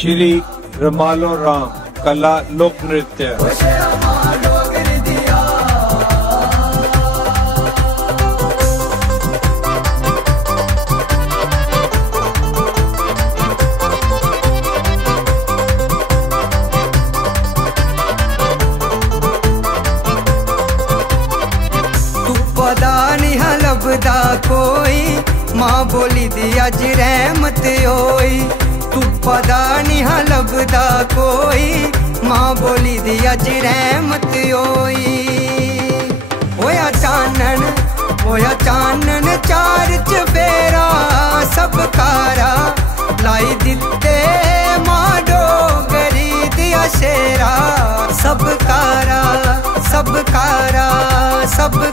श्री रोमालो राम कला लोक नृत्य। लभदा कोई मां बोली दी अज रहमत होई। तू पता नहीं लभदा कोई मां बोली दी अज रहमत होई। होया चानन चार चफेरा सब कारा लाई दिते मां डोगरी दिया शेरा। सब कारा सब